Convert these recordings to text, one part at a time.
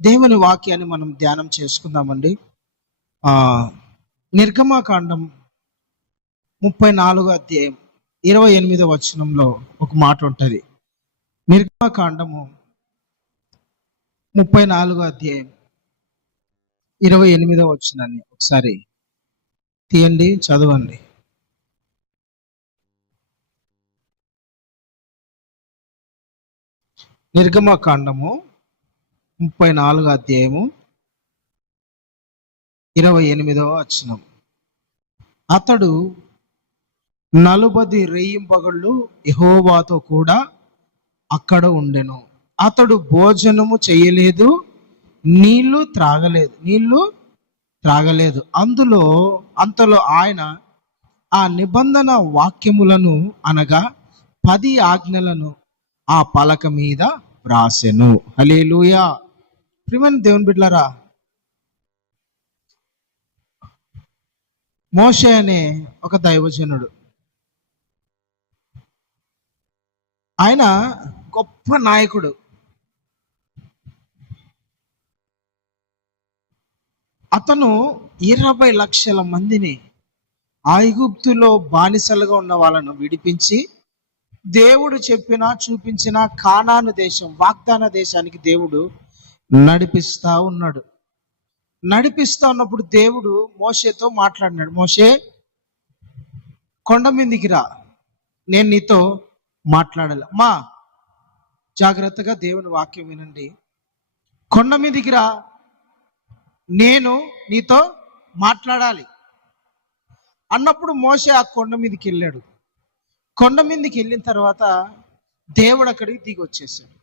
దేవుని వాక్యాన్ని మనం ధ్యానం చేసుకుందామండి. నిర్గమాకాండం 34 అధ్యాయం 28వ వచనంలో ఒక మాట ఉంటుంది. నిర్గమాకాండము 34 అధ్యాయం 28వ వచనాన్ని ఒకసారి తీయండి, చదవండి. నిర్గమాకాండము 34 అధ్యాయము 28వ వచనం. అతడు 40 రేయింబగళ్ళు యెహోవాతో కూడా అక్కడ ఉండెను. అతడు భోజనము చేయలేదు, నీళ్లు త్రాగలేదు. అంతలో ఆయన ఆ నిబంధన వాక్యములను అనగా 10 ఆజ్ఞలను ఆ పలక మీద వ్రాసెను. హల్లెలూయా. ప్రియమైన దేవుని బిడ్డలారా, మోషే అనే ఒక దైవజనుడు, ఆయన గొప్ప నాయకుడు. అతను 20 లక్షల మందిని ఐగుప్తులో బానిసలుగా ఉన్న వాళ్ళను విడిపించి దేవుడు చూపించిన కానాను దేశం, వాగ్దాన దేశానికి దేవుడు నడిపిస్తా ఉన్నాడు. నడిపిస్తా ఉన్నప్పుడు దేవుడు మోషేతో మాట్లాడినాడు. మోషే, కొండ మీదికి రా, నేను నీతో మాట్లాడాలి. జాగ్రత్తగా దేవుని వాక్యం వినండి. కొండ మీదికి రా, నేను నీతో మాట్లాడాలి అన్నప్పుడు మోషే ఆ కొండ మీదకి వెళ్ళాడు. కొండ మీదకి వెళ్ళిన తర్వాత దేవుడు అక్కడికి దిగి వచ్చేసాడు.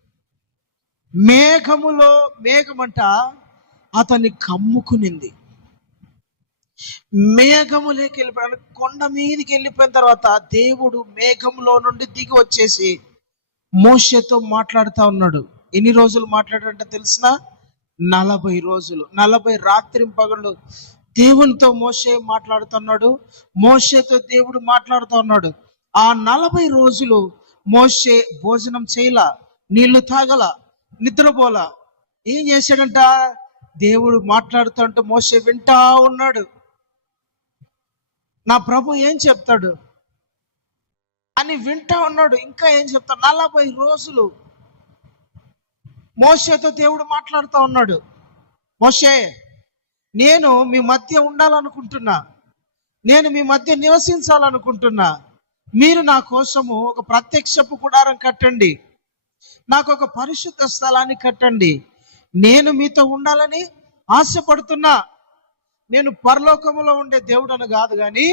మేఘమంట అతన్ని కమ్ముకునింది. మేఘములోకి వెళ్ళిపోయాడు. కొండ మీదకి వెళ్ళిపోయిన తర్వాత దేవుడు మేఘంలో నుండి దిగి వచ్చేసి మోషేతో మాట్లాడుతూ ఉన్నాడు. ఎన్ని రోజులు మాట్లాడాడంటే తెలిసిన 40 రోజులు, 40 రాత్రింపగళ్ళు దేవునితో మోషే మాట్లాడుతున్నాడు. మోషేతో దేవుడు మాట్లాడుతూ ఉన్నాడు. ఆ 40 రోజులు మోషే భోజనం చేయలా, నీళ్లు తాగల, నిద్రపోలా. ఏం చేశాడంట? దేవుడు మాట్లాడుతుంటే మోషే వింటా ఉన్నాడు. నా ప్రభు ఏం చెప్తాడు అని వింటా ఉన్నాడు. ఇంకా ఏం చెప్తాడు? 40 రోజులు మోషేతో దేవుడు మాట్లాడుతూ ఉన్నాడు. మోషే, నేను మీ మధ్య ఉండాలనుకుంటున్నా, నేను మీ మధ్య నివసించాలనుకుంటున్నా. మీరు నా కోసము ఒక ప్రత్యక్షపు గుడారం కట్టండి, నాకు ఒక పరిశుద్ధ స్థలాన్ని కట్టండి. నేను మీతో ఉండాలని ఆశపడుతున్నా. నేను పరలోకములో ఉండే దేవుడను కాదు, కానీ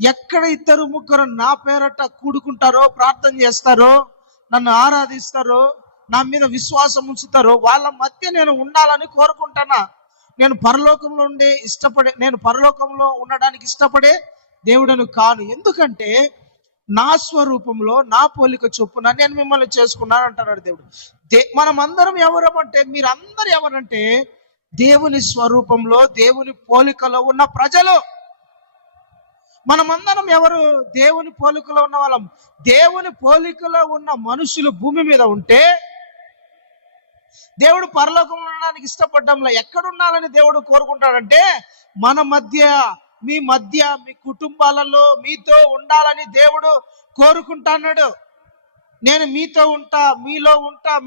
ఎక్కడ 2-3 నా పేరట కూడుకుంటారో, ప్రార్థన చేస్తారో, నన్ను ఆరాధిస్తారో, నా మీద విశ్వాసం ఉంచుతారో వాళ్ళ మధ్య నేను ఉండాలని కోరుకుంటున్నా. నేను పరలోకంలో ఉండడానికి ఇష్టపడే దేవుడను కాను. ఎందుకంటే నా స్వరూపంలో నా పోలిక చొప్పున నేను మిమ్మల్ని చేసుకున్నాను అంటున్నాడు దేవుడు. మనమందరం ఎవరమంటే, మీరందరూ ఎవరంటే దేవుని స్వరూపంలో దేవుని పోలికలో ఉన్న ప్రజలు. మనమందరం ఎవరు? దేవుని పోలికలో ఉన్న వాళ్ళం. దేవుని పోలికలో ఉన్న మనుషులు భూమి మీద ఉంటే దేవుడు పరలోకంలో ఉండడానికి ఇష్టపడ్డంలో ఎక్కడ ఉండాలని దేవుడు కోరుకుంటాడంటే మన మధ్య, మీ కుటుంబాలలో మీతో ఉండాలని దేవుడు కోరుకుంటున్నాడు. నేను మీతో ఉంటా,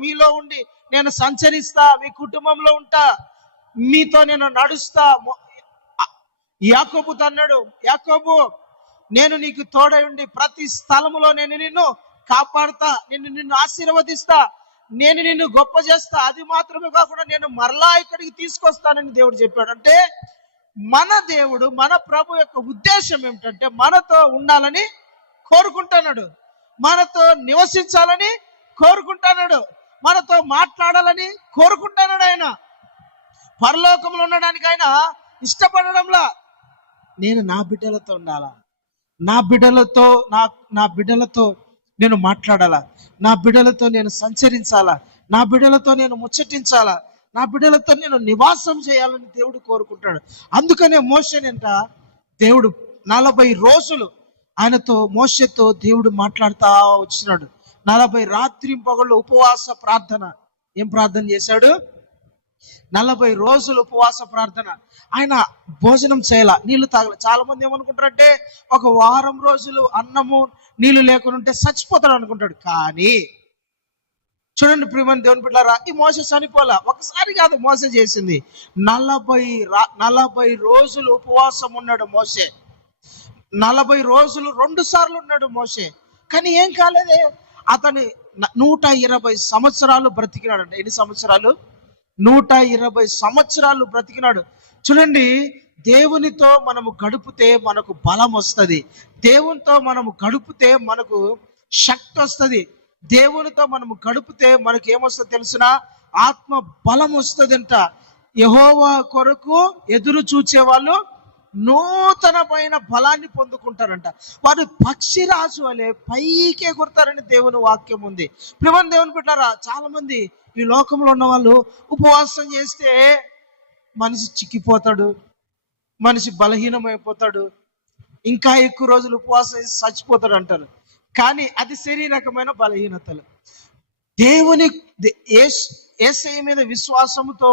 మీలో ఉండి నేను సంచరిస్తా, మీ కుటుంబంలో ఉంటా, మీతో నేను నడుస్తా. యాకోబుతో అన్నాడు, యాకోబు, నేను నీకు తోడై ఉండి ప్రతి స్థలములో నేను నిన్ను కాపాడుతా, నిన్ను ఆశీర్వదిస్తా, నేను నిన్ను గొప్ప చేస్తా. అది మాత్రమే కాకుండా నేను మరలా ఇక్కడికి తీసుకొస్తానని దేవుడు చెప్పాడు. అంటే మన దేవుడు, మన ప్రభు యొక్క ఉద్దేశం ఏమిటంటే మనతో ఉండాలని కోరుకుంటున్నాడు, మనతో నివసించాలని కోరుకుంటున్నాడు, మనతో మాట్లాడాలని కోరుకుంటున్నాడు. ఆయన పరలోకంలో ఉండడానికి ఆయన ఇష్టపడడంలా, నేను నా బిడ్డలతో ఉండాలా, నా బిడ్డలతో నేను మాట్లాడాలా, నా బిడ్డలతో నేను సంచరించాలా, నా బిడ్డలతో నేను ముచ్చటించాలా, నా బిడ్డలతో నేను నివాసం చేయాలని దేవుడు కోరుకుంటాడు. అందుకనే మోషేనంట దేవుడు 40 రోజులు మోషేతో దేవుడు మాట్లాడుతూ వచ్చినాడు. 40 రాత్రింపగళ్ళు ఉపవాస ప్రార్థన. ఏం ప్రార్థన చేశాడు? 40 రోజులు ఉపవాస ప్రార్థన. ఆయన భోజనం చేయాల, నీళ్లు తాగల. చాలా మంది ఏమనుకుంటారంటే ఒక వారం రోజులు అన్నము నీళ్లు లేకుండా ఉంటే చచ్చిపోతాడు అనుకుంటాడు. కానీ చూడండి ప్రియమైన దేవుని బిడ్డలారా, ఈ మోసే చనిపోలా. ఒకసారి కాదు మోసే చేసింది, 40 రోజులు ఉపవాసం ఉన్నాడు మోసే. 40 రోజులు 2 సార్లు ఉన్నాడు మోసే. కానీ ఏం కాలేదే. అతని 120 సంవత్సరాలు బ్రతికినాడు. ఎన్ని సంవత్సరాలు? 120 సంవత్సరాలు బ్రతికినాడు. చూడండి, దేవునితో మనము గడిపితే మనకు బలం వస్తుంది. దేవునితో మనము గడిపితే మనకు శక్తి వస్తుంది. దేవునితో మనము గడిపితే మనకి ఏమొస్తుంది తెలిసిన? ఆత్మ బలం వస్తుందంట. యెహోవా కొరకు ఎదురు చూచే వాళ్ళు నూతనమైన బలాన్ని పొందుకుంటారంట. వారు పక్షిరాజు వలె పైకి ఎగురుతారని దేవుని వాక్యం ఉంది. ప్రియమైన దేవుని బిడ్డలారా, చాలా మంది ఈ లోకంలో ఉన్న వాళ్ళు ఉపవాసం చేస్తే మనిషి చిక్కిపోతాడు, మనిషి బలహీనమైపోతాడు, ఇంకా ఎక్కువ రోజులు ఉపవాసం చేసి చచ్చిపోతాడు అంటారు. కానీ అది శరీరకమైన బలహీనతలు. దేవుని యేసయ్య మీద విశ్వాసముతో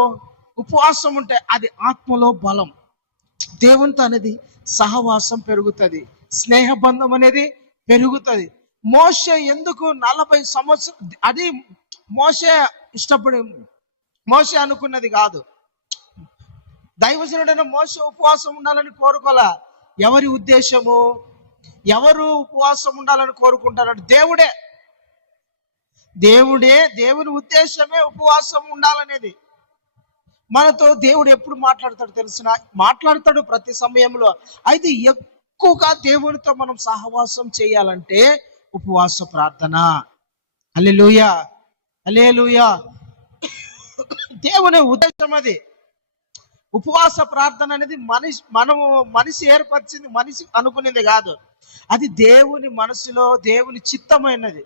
ఉపవాసం ఉంటే అది ఆత్మలో బలం. దేవునితో అనేది సహవాసం పెరుగుతుంది, స్నేహబంధం అనేది పెరుగుతుంది. మోషే ఎందుకు 40 సంవత్సరం, అది మోషే ఇష్టపడి మోషే అనుకున్నది కాదు. దైవజనుడైన మోషే ఉపవాసం ఉండాలని కోరుకోలే. ఎవరి ఉద్దేశము? ఎవరు ఉపవాసం ఉండాలని కోరుకుంటారంటే దేవుడే. దేవుని ఉద్దేశమే ఉపవాసం ఉండాలనేది. మనతో దేవుడు ఎప్పుడు మాట్లాడతాడు తెలిసిన? మాట్లాడతాడు ప్రతి సమయంలో. అయితే ఎక్కువగా దేవునితో మనం సహవాసం చేయాలంటే ఉపవాస ప్రార్థన. హల్లెలూయా, హల్లెలూయా. దేవుని ఉద్దేశం అది. ఉపవాస ప్రార్థన అనేది మనిషి ఏర్పరిచింది, మనిషి అనుకునేది కాదు. అది దేవుని మనసులో దేవుని చిత్తమైనది.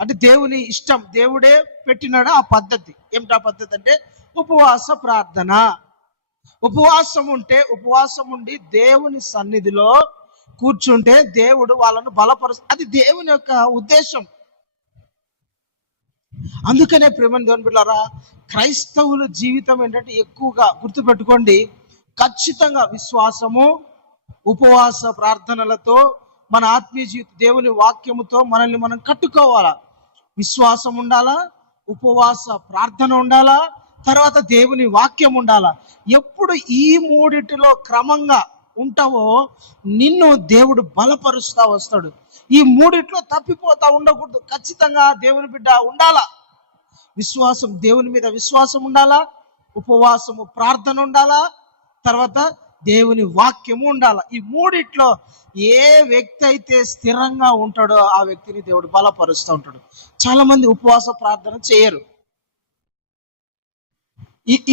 అంటే దేవుని ఇష్టం, దేవుడే పెట్టినాడు ఆ పద్ధతి. ఏమిటా పద్ధతి అంటే ఉపవాస ప్రార్థన. ఉపవాసం ఉండి దేవుని సన్నిధిలో కూర్చుంటే దేవుడు వాళ్ళను బలపరుస్తాడు. అది దేవుని యొక్క ఉద్దేశం. అందుకనే ప్రియమైన దేవుని బిడ్డలారా, క్రైస్తవుల జీవితం ఏంటంటే ఎక్కువగా గుర్తుపెట్టుకోండి, ఖచ్చితంగా విశ్వాసము, ఉపవాస ప్రార్థనలతో మన ఆత్మీయ జీవితం, దేవుని వాక్యముతో మనల్ని మనం కట్టుకోవాలా. విశ్వాసం ఉండాలా, ఉపవాస ప్రార్థన ఉండాలా, తర్వాత దేవుని వాక్యం ఉండాలా. ఎప్పుడు ఈ మూడిటిలో క్రమంగా ఉంటావో నిన్ను దేవుడు బలపరుస్తా వస్తాడు. ఈ మూడిట్లో తప్పిపోతా ఉండకూడదు. ఖచ్చితంగా దేవుని బిడ్డ ఉండాలా. విశ్వాసం, దేవుని మీద విశ్వాసం ఉండాలా, ఉపవాసము ప్రార్థన ఉండాలా, తర్వాత దేవుని వాక్యము ఉండాలా. ఈ మూడిట్లో ఏ వ్యక్తి అయితే స్థిరంగా ఉంటాడో ఆ వ్యక్తిని దేవుడు బలపరుస్తూ ఉంటాడు. చాలా మంది ఉపవాస ప్రార్థన చేయరు.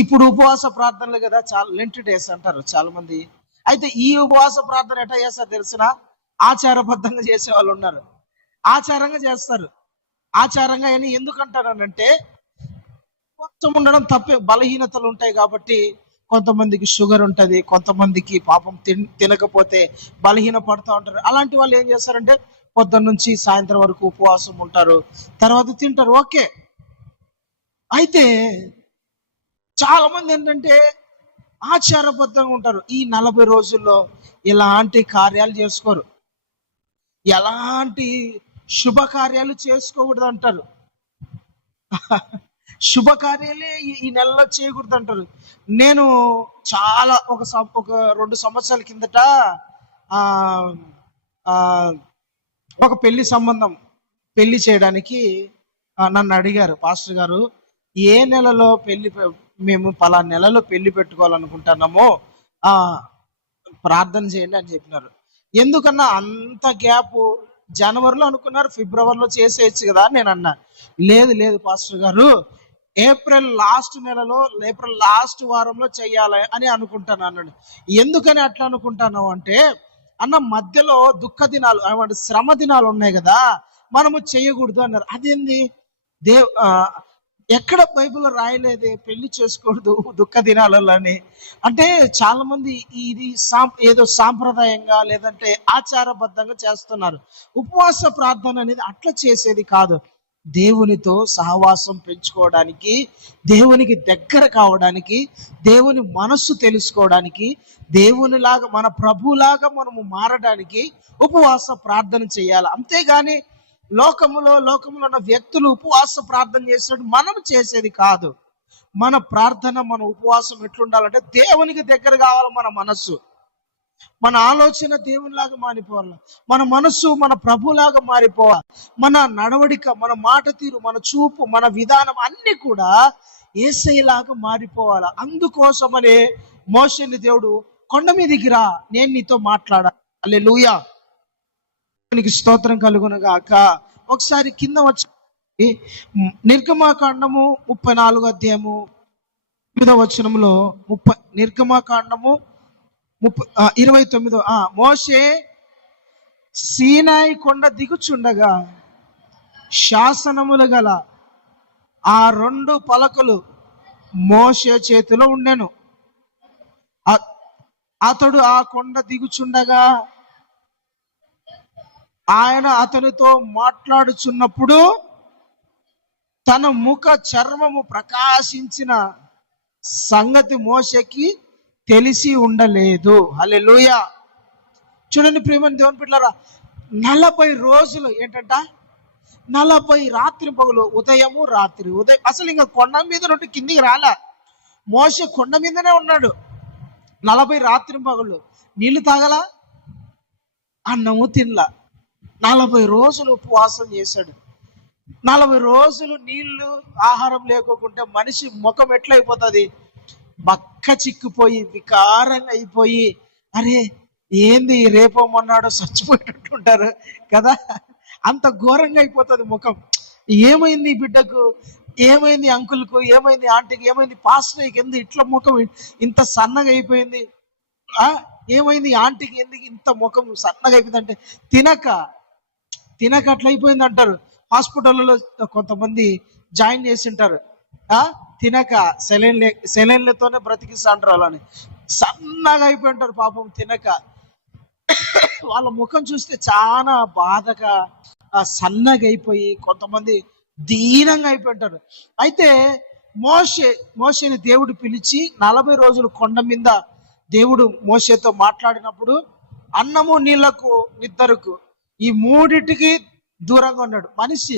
ఇప్పుడు ఉపవాస ప్రార్థనలు కదా, చాలా లెంట్ డేస్ అంటారు చాలా మంది. అయితే ఈ ఉపవాస ప్రార్థన ఎట్లా చేస్తారు తెలిసిన? ఆచారబద్ధంగా చేసే వాళ్ళు ఉన్నారు. ఆచారంగా చేస్తారు. ఆచారంగా అని ఎందుకంటానంటే ఉపవాసం ఉండడం తప్పే. బలహీనతలు ఉంటాయి కాబట్టి కొంతమందికి షుగర్ ఉంటుంది, కొంతమందికి పాపం తినకపోతే బలహీన పడుతూ ఉంటారు. అలాంటి వాళ్ళు ఏం చేస్తారంటే పొద్దున్న నుంచి సాయంత్రం వరకు ఉపవాసం ఉంటారు, తర్వాత తింటారు. ఓకే. అయితే చాలా మంది ఏంటంటే ఆచారబద్ధంగా ఉంటారు. ఈ 40 రోజుల్లో ఎలాంటి కార్యాలు చేసుకోరు, ఎలాంటి శుభకార్యాలు చేసుకోకూడదు అంటారు. శుభకార్యాలే ఈ నెలలో చేయకూడదు అంటారు. నేను చాలా ఒక 2 సంవత్సరాల కిందట ఒక పెళ్లి చేయడానికి నన్ను అడిగారు, పాస్టర్ గారు ఏ నెలలో మేము పలానా నెలలో పెళ్లి పెట్టుకోవాలనుకుంటున్నామో ప్రార్థన చేయండి అని చెప్పినారు. ఎందుకన్నా అంత గ్యాప్? జనవరిలో అనుకున్నారు, ఫిబ్రవరిలో చేసేయచ్చు కదా అని నేను అన్నా. లేదు పాస్టర్ గారు, ఏప్రిల్ లాస్ట్ వారంలో చెయ్యాలి అని అనుకుంటాను అన్నాడు. ఎందుకని అట్లా అనుకుంటాను అంటే, అన్న మధ్యలో దుఃఖ దినాలు, శ్రమ దినాలు ఉన్నాయి కదా, మనము చేయకూడదు అన్నారు. అదేంది? ఎక్కడ బైబిల్లో రాయలేదే పెళ్లి చేసుకోకూడదు దుఃఖ దినాలలో అని. అంటే చాలా మంది ఇది ఏదో సాంప్రదాయంగా లేదంటే ఆచారబద్ధంగా చేస్తున్నారు. ఉపవాస ప్రార్థన అనేది అట్లా చేసేది కాదు. దేవునితో సహవాసం పెంచుకోవడానికి, దేవునికి దగ్గర కావడానికి, దేవుని మనస్సు తెలుసుకోవడానికి, దేవునిలాగా మన ప్రభులాగా మనము మారడానికి ఉపవాస ప్రార్థన చేయాలి. అంతేగాని లోకములో ఉన్న వ్యక్తులు ఉపవాస ప్రార్థన చేసినట్టు మనం చేసేది కాదు. మన ప్రార్థన, మన ఉపవాసం ఎట్లుండాలంటే దేవునికి దగ్గర కావాలి. మన మనస్సు, మన ఆలోచన దేవునిలాగా మారిపోవాలి. మన మనస్సు మన ప్రభులాగా మారిపోవాలి. మన నడవడిక, మన మాట తీరు, మన చూపు, మన విధానం అన్ని కూడా యేసయ్యలాగా మారిపోవాలి. అందుకోసమనే మోషేని దేవుడు కొండ మీదికి రా, నేను నీతో మాట్లాడాలి. హల్లెలూయా, నీకు స్తోత్రం కలుగును గాక. ఒకసారి కింద వచ్చి నిర్గమాకాండము 34 అధ్యాయము 9వ వచనంలో నిర్గమాకాండము 29. మోషే సీనాయి కొండ దిగుచుండగా శాసనములు గల ఆ 2 పలకలు మోషే చేతిలో ఉండెను. అతడు ఆ కొండ దిగుచుండగా ఆయన అతనితో మాట్లాడుచున్నప్పుడు తన ముఖ చర్మము ప్రకాశించిన సంగతి మోషేకి తెలిసి ఉండలేదు. హల్లెలూయా. చూడండి ప్రియమైన దేవుని బిడ్డలారా, 40 రోజులు ఏంటంట, 40 రాత్రి పగలు, ఉదయము రాత్రి, అసలు ఇంకా కొండ మీద నుండి కిందికి రాలే. మోషే కొండ మీదనే ఉన్నాడు 40 రాత్రి పగలు. నీళ్లు తాగలా, అన్నము తినలా, 40 రోజులు ఉపవాసం చేశాడు. 40 రోజులు నీళ్లు ఆహారం లేకోకుంటే మనిషి ముఖం ఎట్లయిపోతుంది, బక్క చిక్కిపోయి వికారంగా అయిపోయి, అరే ఏంది రేపో మొన్నాడో చచ్చిపోయేటట్టుంటారు కదా, అంత ఘోరంగా అయిపోతుంది ముఖం. ఏమైంది బిడ్డకు, ఏమైంది అంకుల్కు, ఏమైంది ఆంటీకి, ఏమైంది పాస్టర్కి, ఎందుకు ఇట్లా ముఖం ఇంత సన్నగా అయిపోయింది, ఏమైంది ఆంటీకి, ఎందుకు ఇంత ముఖం సన్నగా అయిపోయింది అంటే తినక అట్లా అయిపోయింది అంటారు. హాస్పిటల్లో కొంతమంది జాయిన్ చేసి ఉంటారు, తినక సెలైన్లతోనే బ్రతికిస్తాంటారు. వాళ్ళని సన్నగా అయిపోయి ఉంటారు పాపం తినక. వాళ్ళ ముఖం చూస్తే చాలా బాధగా సన్నగా అయిపోయి కొంతమంది దీనంగా అయిపోయి ఉంటారు. అయితే మోషేని దేవుడు పిలిచి 40 రోజులు కొండ మీద దేవుడు మోషేతో మాట్లాడినప్పుడు అన్నము, నీళ్లకు, నిద్రకు, ఈ 3టికి దూరంగా ఉన్నాడు. మనిషి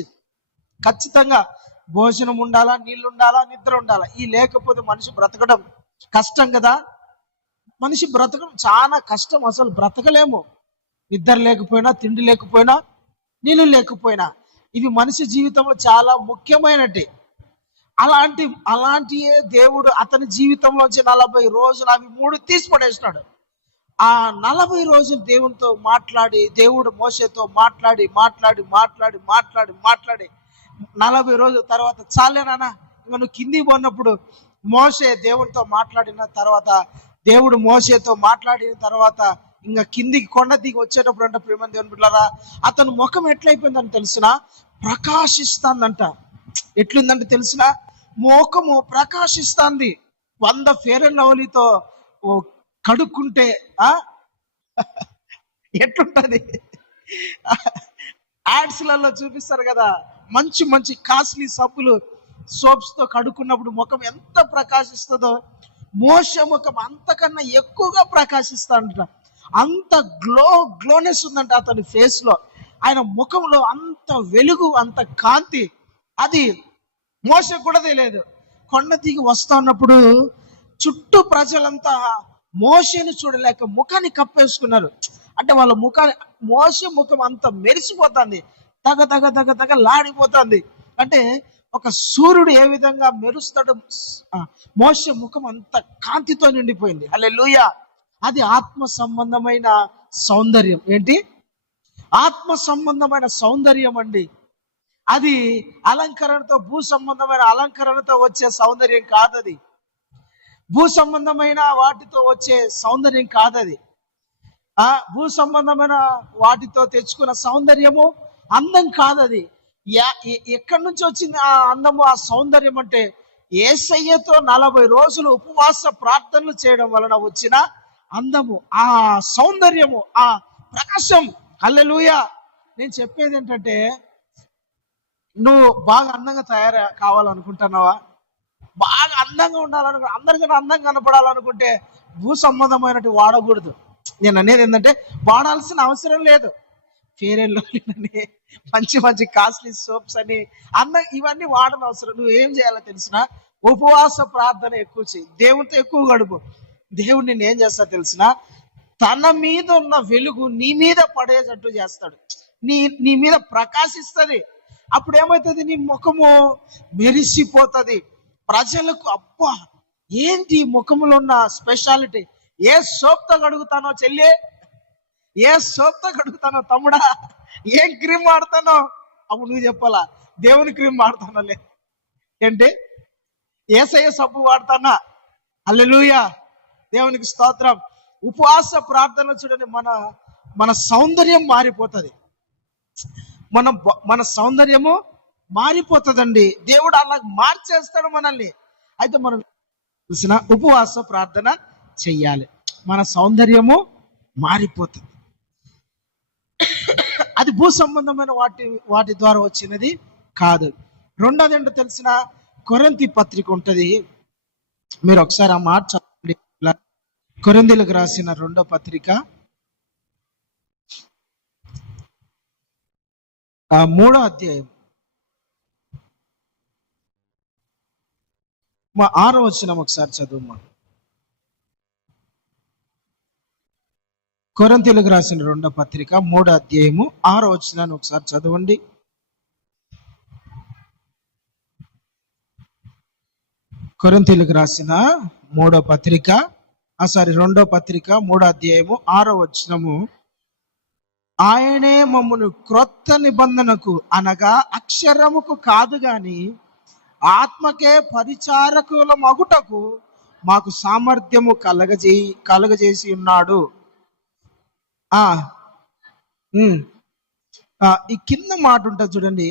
ఖచ్చితంగా భోజనం ఉండాలా, నీళ్ళు ఉండాలా, నిద్ర ఉండాలా. ఈ లేకపోతే మనిషి బ్రతకడం కష్టం కదా. మనిషి బ్రతకడం చాలా కష్టం, అసలు బ్రతకలేము. నిద్ర లేకపోయినా, తిండి లేకపోయినా, నీళ్ళు లేకపోయినా, ఇవి మనిషి జీవితంలో చాలా ముఖ్యమైనటి. అలాంటి దేవుడు అతని జీవితంలోంచి 40 రోజులు అవి 3 తీసి పడేసినాడు. ఆ 40 రోజులు దేవునితో మాట్లాడి, దేవుడు మోషేతో మాట్లాడి 40 రోజుల తర్వాత చాలేనా ఇంకా నువ్వు కిందికి పోయినప్పుడు, మోషే దేవునితో మాట్లాడిన తర్వాత, దేవుడు మోషేతో మాట్లాడిన తర్వాత ఇంకా కిందికి కొండ దిగి వచ్చేటప్పుడు అంట ప్రియమైన దేవుని బిడ్డలారా, అతను ముఖం ఎట్లయిపోయిందని తెలిసిన, ప్రకాశిస్తాందంట. ఎట్లుందంటే తెలిసిన, ముఖము ప్రకాశిస్తాంది. 100 ఫెయిర్ అండ్ లవ్లీతో కడుక్కుంటే ఎట్లుంటది, యాడ్స్లలో చూపిస్తారు కదా, మంచి మంచి కాస్ట్లీ సబ్బులు, సోప్స్ తో కడుక్కున్నప్పుడు ముఖం ఎంత ప్రకాశిస్తుందో, మోషే ముఖం అంతకన్నా ఎక్కువగా ప్రకాశిస్తాడంట. అంత గ్లోనెస్ ఉందంట అతని ఫేస్ లో, ఆయన ముఖంలో అంత వెలుగు, అంత కాంతి. అది మోషే కూడా తెలియదు. కొండ దిగి వస్తా ఉన్నప్పుడు చుట్టూ ప్రజలంతా మోషేని చూడలేక ముఖాన్ని కప్పేసుకున్నారు. అంటే వాళ్ళ మోషే ముఖం అంత మెరిసిపోతుంది, తగ లాడిపోతుంది. అంటే ఒక సూర్యుడు ఏ విధంగా మెరుస్తాడు, మోషే ముఖం అంత కాంతితో నిండిపోయింది. హల్లెలూయా. అది ఆత్మ సంబంధమైన సౌందర్యం. ఏంటి? ఆత్మ సంబంధమైన సౌందర్యం అండి. అది అలంకరణతో, భూ సంబంధమైన అలంకరణతో వచ్చే సౌందర్యం కాదది. భూ సంబంధమైన వాటితో వచ్చే సౌందర్యం కాదది. భూ సంబంధమైన వాటితో తెచ్చుకున్న సౌందర్యము అందం కాదది. ఎక్కడి నుంచి వచ్చింది ఆ అందము, ఆ సౌందర్యం అంటే యేసయ్యతో 40 రోజులు ఉపవాస ప్రార్థనలు చేయడం వలన వచ్చిన అందము, ఆ సౌందర్యము, ఆ ప్రకాశం. హల్లెలూయా. నేను చెప్పేది ఏంటంటే, నువ్వు బాగా అందంగా తయారు కావాలనుకుంటున్నావా? బాగా అందంగా ఉండాలనుకో, అందరికన్నా అందంగా కనపడాలనుకుంటే భూ సంబంధమైనట్టు వాడకూడదు. నేను అనేది ఏంటంటే వాడాల్సిన అవసరం లేదు. ఫేర్ అండ్ లవ్లీ అని, మంచి మంచి కాస్ట్లీ సోప్స్ అని, ఇవన్నీ వాడని అవసరం. నువ్వు ఏం చేయాలో తెలిసిన, ఉపవాస ప్రార్థన ఎక్కువ చేయి, దేవునితో ఎక్కువ గడుపు. దేవుడు నిన్ను ఏం చేస్తా తెలిసిన, తన మీద ఉన్న వెలుగు నీ మీద పడేటట్టు చేస్తాడు. నీ మీద ప్రకాశిస్తుంది. అప్పుడు ఏమవుతుంది, నీ ముఖము మెరిసిపోతుంది. ప్రజలకు అబ్బా ఏంటి ముఖములో ఉన్న స్పెషాలిటీ, ఏ సోప్తో కడుగుతానో చెల్లి, ఏ సోప్తో కడుగుతానో తమ్ముడా, ఏం క్రీమ్ వాడతానో, అప్పుడు నువ్వు చెప్పాలా, దేవుని క్రీమ్ వాడతానోలే, ఏంటి ఏసయ్య సబ్బు వాడతానా. హల్లెలూయా, దేవునికి స్తోత్రం. ఉపవాస ప్రార్థన చూడండి, మన సౌందర్యం మారిపోతుంది. మన సౌందర్యము మారిపోతుందండి. దేవుడు అలా మార్చేస్తాడు మనల్ని. అయితే మనం చూసిన ఉపవాస ప్రార్థన చెయ్యాలి, మన సౌందర్యము మారిపోతుంది. అది భూ సంబంధమైన వాటి ద్వారా వచ్చినది కాదు. రెండోది ఏంటో తెలిసిన, కొరింథీ పత్రిక ఉంటుంది. మీరు ఒకసారి ఆ మాట చదవండి. కొరింథీలకు రాసిన 2వ పత్రిక 3వ అధ్యాయం 6వ వచనం ఒకసారి చదువుమా. కొరింథీలకు రాసిన 2వ పత్రిక 3వ అధ్యాయము 6వ వచనాన్ని ఒకసారి చదవండి. కొరింథీలకు రాసిన 3వ పత్రిక 2వ పత్రిక 3వ అధ్యాయము 6వ వచనము. ఆయనే మమ్మను క్రొత్త నిబంధనకు అనగా అక్షరముకు కాదు గాని ఆత్మకే పరిచారకుల మగుటకు మాకు సామర్థ్యము కలగజేసి ఉన్నాడు. ఈ కింద మాట ఉంటుంది చూడండి.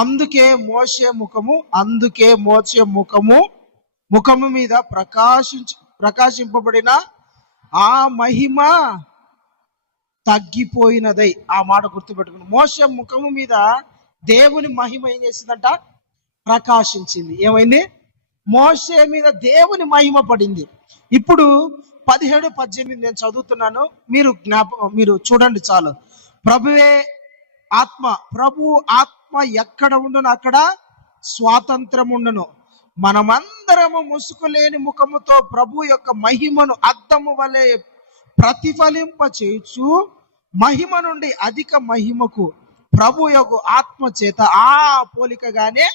అందుకే మోషే ముఖము మీద ప్రకాశింపబడిన ఆ మహిమ తగ్గిపోయినదై. ఆ మాట గుర్తుపెట్టుకుని, మోషే ముఖము మీద దేవుని మహిమ ఏం చేసిందంట, ప్రకాశించింది. ఏమైంది, మోషే మీద దేవుని మహిమ పడింది. ఇప్పుడు 17-18 నేను చదువుతున్నాను, మీరు చూడండి చాలు. ప్రభు ఆత్మ ఎక్కడ ఉండును అక్కడ స్వాతంత్రం ఉండును. మనమందరము ముసుకులేని ముఖముతో ప్రభు యొక్క మహిమను అద్దము వలె ప్రతిఫలింప చేయుచు మహిమ నుండి అధిక మహిమకు ప్రభు యొక్క ఆత్మ చేత ఆ పోలికగానే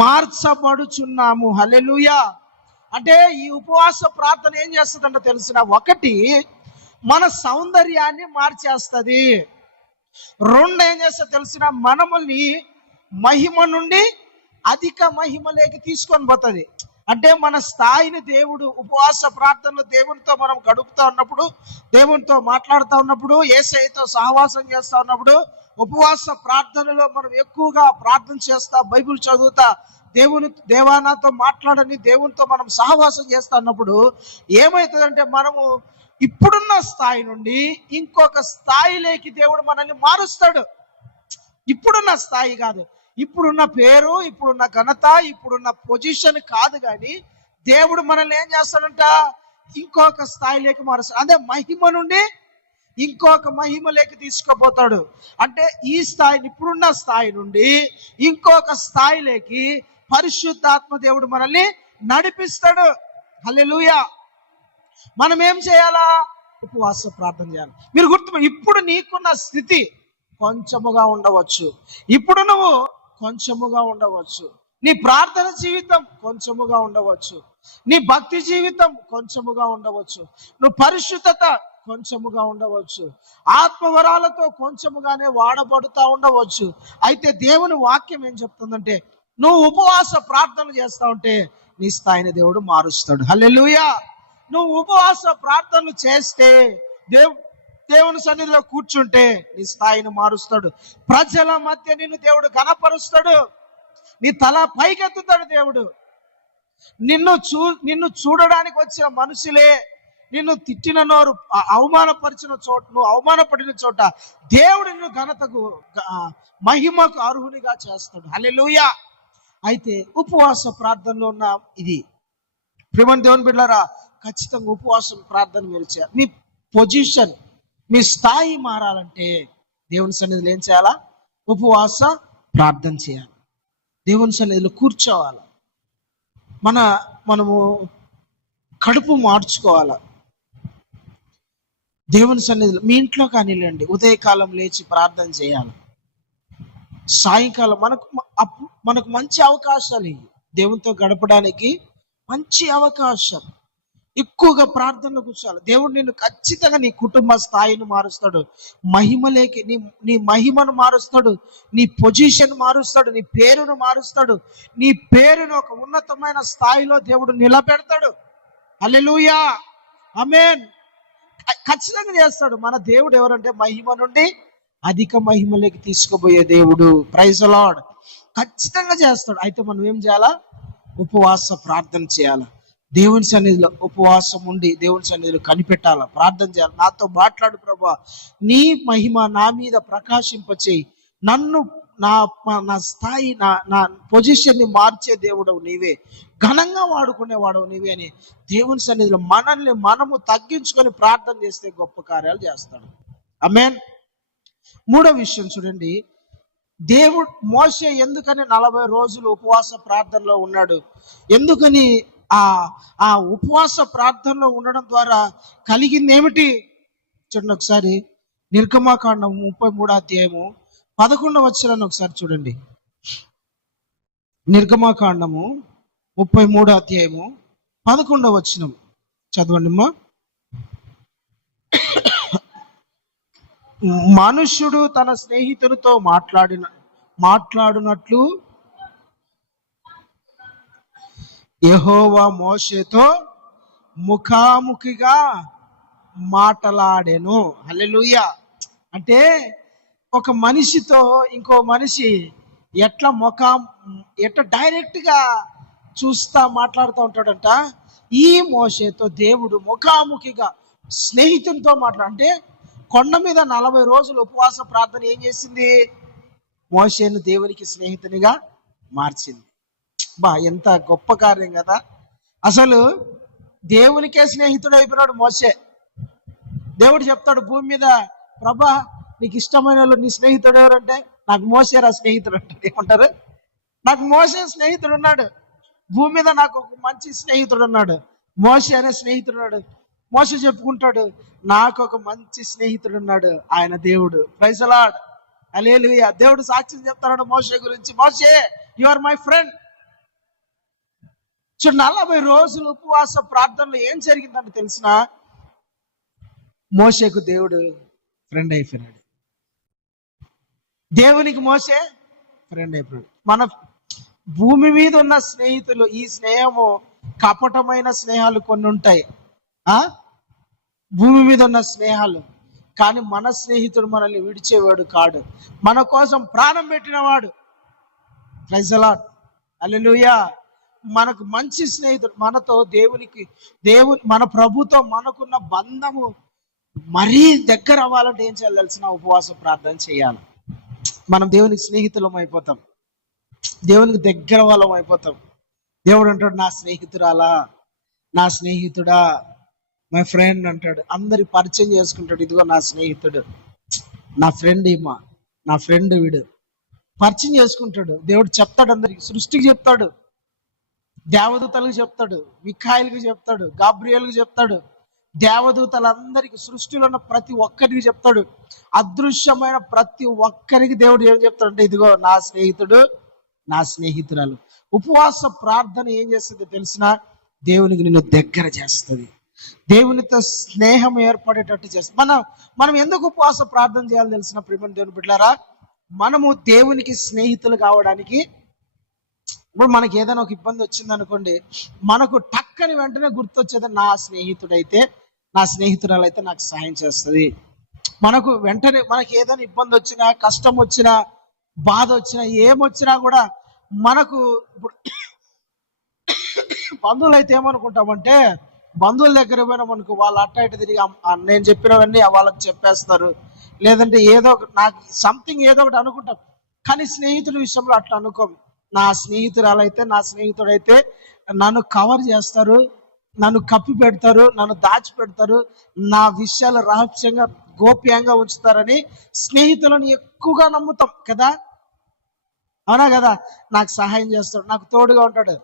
మార్చబడుచున్నాము. హల్లెలూయా. అంటే ఈ ఉపవాస ప్రార్థన ఏం చేస్తుందంటే తెలిసిన, ఒకటి మన సౌందర్యాన్ని మార్చేస్తుంది. రెండు ఏం చేస్తా తెలిసిన, మనల్ని మహిమ నుండి అధిక మహిమలోకి తీసుకొని పోతుంది. అంటే మన స్థాయిని దేవుడు ఉపవాస ప్రార్థనలో దేవునితో మనం గడుపుతా ఉన్నప్పుడు, దేవునితో మాట్లాడుతూ ఉన్నప్పుడు, యేసయ్యతో సహవాసం చేస్తూ ఉన్నప్పుడు, ఉపవాస ప్రార్థనలో మనం ఎక్కువగా ప్రార్థన చేస్తా, బైబిల్ చదువుతా, దేవానాతో మాట్లాడని దేవునితో మనం సహవాసం చేస్తా ఉన్నప్పుడు ఏమవుతుందంటే, మనము ఇప్పుడున్న స్థాయి నుండి ఇంకొక స్థాయిలోకి దేవుడు మనల్ని మారుస్తాడు. ఇప్పుడున్న స్థాయి కాదు, ఇప్పుడున్న పేరు, ఇప్పుడున్న ఘనత, ఇప్పుడున్న పొజిషన్ కాదు, కానీ దేవుడు మనల్ని ఏం చేస్తాడంట, ఇంకొక స్థాయిలోకి మారుస్తాడు. అదే మహిమ నుండి ఇంకొక మహిమలోకి తీసుకుపోతాడు. అంటే ఈ స్థాయిని, ఇప్పుడున్న స్థాయి నుండి ఇంకొక స్థాయిలోకి పరిశుద్ధాత్మ దేవుడు మనల్ని నడిపిస్తాడు. హల్లెలూయా. మనం ఏం చేయాలా, ఉపవాస ప్రార్థన చేయాలి. మీరు ఇప్పుడు నీకున్న స్థితి కొంచెముగా ఉండవచ్చు, ఇప్పుడు నువ్వు కొంచెముగా ఉండవచ్చు, నీ ప్రార్థన జీవితం కొంచెముగా ఉండవచ్చు, నీ భక్తి జీవితం కొంచెముగా ఉండవచ్చు, నువ్వు పరిశుద్ధత కొంచెముగా ఉండవచ్చు, ఆత్మవరాలతో కొంచెముగానే వాడబడుతూ ఉండవచ్చు. అయితే దేవుని వాక్యం ఏం చెప్తుందంటే, నువ్వు ఉపవాస ప్రార్థన చేస్తా ఉంటే నీ స్థాయిని దేవుడు మారుస్తాడు. హల్లెలూయా. నువ్వు ఉపవాస ప్రార్థనలు చేస్తే, దేవుని సన్నిధిలో కూర్చుంటే నీ స్థాయిని మారుస్తాడు. ప్రజల మధ్య నిన్ను దేవుడు ఘనపరుస్తాడు, నీ తల పైకెత్తుతాడు దేవుడు. నిన్ను చూడడానికి వచ్చిన మనుషులే నిన్ను తిట్టిన నోరు, అవమానపరిచిన చోట, నువ్వు అవమానపడిన చోట దేవుడు నిన్ను ఘనతకు, మహిమకు అర్హునిగా చేస్తాడు. హల్లెలూయా. అయితే ఉపవాస ప్రార్థనలో ఉన్న ఇది ప్రియమైన దేవుని బిడ్డలారా, ఖచ్చితంగా ఉపవాసం ప్రార్థన మీరు చేయాలి. మీ పొజిషన్, మీ స్థాయి మారాలంటే దేవుని సన్నిధిలో ఏం చేయాలా? ఉపవాస ప్రార్థన చేయాలి. దేవుని సన్నిధిలో కూర్చోవాలి. మనము కడుపు మార్చుకోవాలా. దేవుని సన్నిధిలో మీ ఇంట్లో కానివ్వండి, ఉదయకాలం లేచి ప్రార్థన చేయాలి. సాయంకాలం మనకు మంచి అవకాశాలు ఇవి. దేవునితో గడపడానికి మంచి అవకాశం. ఎక్కువగా ప్రార్థనలో కూర్చోవాలి. దేవుడు నిన్ను ఖచ్చితంగా నీ కుటుంబ స్థాయిని మారుస్తాడు, మహిమలేకి నీ మహిమను మారుస్తాడు, నీ పొజిషన్ మారుస్తాడు, నీ పేరును మారుస్తాడు. నీ పేరును ఒక ఉన్నతమైన స్థాయిలో దేవుడు నిలబెడతాడు. హల్లెలూయా, ఆమేన్. ఖచ్చితంగా చేస్తాడు. మన దేవుడు ఎవరంటే మహిమ నుండి అధిక మహిమలోకి తీసుకుపోయే దేవుడు. Praise the Lord. ఖచ్చితంగా చేస్తాడు. అయితే మనం ఏం చేయాలా? ఉపవాస ప్రార్థన చేయాలా. దేవుని సన్నిధిలో ఉపవాసం ఉండి దేవుని సన్నిధిలో కనిపెట్టాలా, ప్రార్థన చేయాలి. నాతో మాట్లాడు ప్రభువా, నీ మహిమ నా మీద ప్రకాశింపచేయి, నన్ను నా స్థాయి, నా పొజిషన్ని మార్చే దేవుడవు నీవే, ఘనంగా వాడుకునేవాడవు నీవే అని దేవుని సన్నిధిలో మనము తగ్గించుకొని ప్రార్థన చేస్తే గొప్ప కార్యాలు చేస్తాడు. ఆమేన్. మూడో విషయం చూడండి, దేవుడు మోషే ఎందుకని 40 రోజులు ఉపవాస ప్రార్థనలో ఉన్నాడు? ఎందుకని ఆ ఉపవాస ప్రార్థనలో ఉండడం ద్వారా కలిగింది ఏమిటి చూడండి. ఒకసారి నిర్గమాకాండం 33వ అధ్యాయము 11వ వచనాన్ని ఒకసారి చూడండి. నిర్గమాకాండము 33వ అధ్యాయము 11వ వచనం చదవండి అమ్మా. మనుష్యుడు తన స్నేహితునితో మాట్లాడినట్లు యెహోవా మోషేతో ముఖాముఖిగా మాట్లాడెను. హల్లెలూయా. అంటే ఒక మనిషితో ఇంకో మనిషి ఎట్లా డైరెక్ట్ గా చూస్తా మాట్లాడుతూ ఉంటాడంట. ఈ మోషేతో దేవుడు ముఖాముఖిగా స్నేహితునితో అంటే కొండ మీద 40 రోజులు ఉపవాస ప్రార్థన ఏం చేసింది? మోషేను దేవునికి స్నేహితునిగా మార్చింది. ఎంత గొప్ప కార్యం కదా. అసలు దేవునికే స్నేహితుడు అయిపోయినాడు మోషే. దేవుడు చెప్తాడు భూమి మీద, ప్రభా నీకు ఇష్టమైన వాళ్ళు నీ స్నేహితుడు ఎవరంటే, నాకు మోషేరా స్నేహితుడు అంటే ఏమంటారు? నాకు మోషే స్నేహితుడు ఉన్నాడు భూమి మీద, నాకు ఒక మంచి స్నేహితుడు ఉన్నాడు, మోషే అనే స్నేహితుడు ఉన్నాడు. మోషే చెప్పుకుంటాడు, నాకు ఒక మంచి స్నేహితుడు ఉన్నాడు, ఆయన దేవుడు. Praise the Lord. హల్లెలూయా. దేవుడు సాక్ష్యం చెప్తాడు మోషే గురించి, మోషే యు ఆర్ మై ఫ్రెండ్. 40 రోజులు ఉపవాస ప్రార్థనలో ఏం జరిగిందంటే తెలిసిన, మోషేకు దేవుడు ఫ్రెండ్ అయిపోయినాడు. దేవునికి మోషే ఫ్రెండ్ అయిపోయాడు. మన భూమి మీద ఉన్న స్నేహితులు, ఈ స్నేహము కపటమైన స్నేహాలు కొన్ని ఉంటాయి, భూమి మీద ఉన్న స్నేహాలు. కానీ మన స్నేహితుడు మనల్ని విడిచేవాడు కాడు, మన కోసం ప్రాణం పెట్టినవాడు. Praise the Lord. హల్లెలూయా. మనకు మంచి స్నేహితుడు, మనతో మన ప్రభుతో మనకున్న బంధము మరీ దగ్గర అవ్వాలంటే ఏం చేయాలి తెలిసిన? ఉపవాస ప్రార్థన చేయాలి. మనం దేవునికి స్నేహితులం అయిపోతాం, దేవునికి దగ్గర వాళ్ళం అయిపోతాం. దేవుడు అంటాడు, నా స్నేహితురాలా, నా స్నేహితుడా, మై ఫ్రెండ్ అంటాడు. అందరి పరిచయం చేసుకుంటాడు, ఇదిగో నా స్నేహితుడు, నా ఫ్రెండ్ ఈమా, నా ఫ్రెండ్ వీడు, పరిచయం చేసుకుంటాడు. దేవుడు చెప్తాడు, అందరికి సృష్టికి చెప్తాడు, దేవదూతలకు చెప్తాడు, మిఖాయిలకు చెప్తాడు, గాబ్రియేలుకు చెప్తాడు, దేవదూతలందరికి, సృష్టిలో ఉన్న ప్రతి ఒక్కరికి చెప్తాడు. అదృశ్యమైన ప్రతి ఒక్కరికి దేవుడు ఏం చెప్తాడంటే, ఇదిగో నా స్నేహితుడు, నా స్నేహితురాలు. ఉపవాస ప్రార్థన ఏం చేస్తుంది తెలిసిన? దేవునికి నిన్ను దగ్గర చేస్తుంది, దేవునితో స్నేహం ఏర్పడేటట్టు చేస్తుంది. మనం ఎందుకు ఉపవాస ప్రార్థన చేయాలి తెలిసిన ప్రియమైన దేవుని బిడ్డలారా? మనము దేవునికి స్నేహితులు కావడానికి. ఇప్పుడు మనకి ఏదైనా ఒక ఇబ్బంది వచ్చింది అనుకోండి, మనకు టక్కని వెంటనే గుర్తొచ్చేది, నా స్నేహితుడైతే, నా స్నేహితురాలైతే నాకు సహాయం చేస్తుంది. మనకు వెంటనే మనకి ఏదైనా ఇబ్బంది వచ్చినా, కష్టం వచ్చినా, బాధ వచ్చినా, ఏమొచ్చినా కూడా మనకు ఇప్పుడు బంధువులు అయితే ఏమనుకుంటామంటే, బంధువుల దగ్గర పోయినాం అనుకో, వాళ్ళు అట్ట ఇటు తిరిగి నేను చెప్పినవన్నీ వాళ్ళకి చెప్పేస్తారు. లేదంటే ఏదో నాకు సంథింగ్ ఏదో ఒకటి అనుకుంటాం. కానీ స్నేహితుల విషయంలో అట్లా అనుకోం. నా స్నేహితురాలైతే, నా స్నేహితుడైతే నన్ను కవర్ చేస్తారు, నన్ను కప్పి పెడతారు, నన్ను దాచి పెడతారు, నా విషయాలు రహస్యంగా గోప్యంగా ఉంచుతారని స్నేహితులను ఎక్కువగా నమ్ముతాం కదా. అవునా కదా? నాకు సహాయం చేస్తాడు, నాకు తోడుగా ఉంటాడు.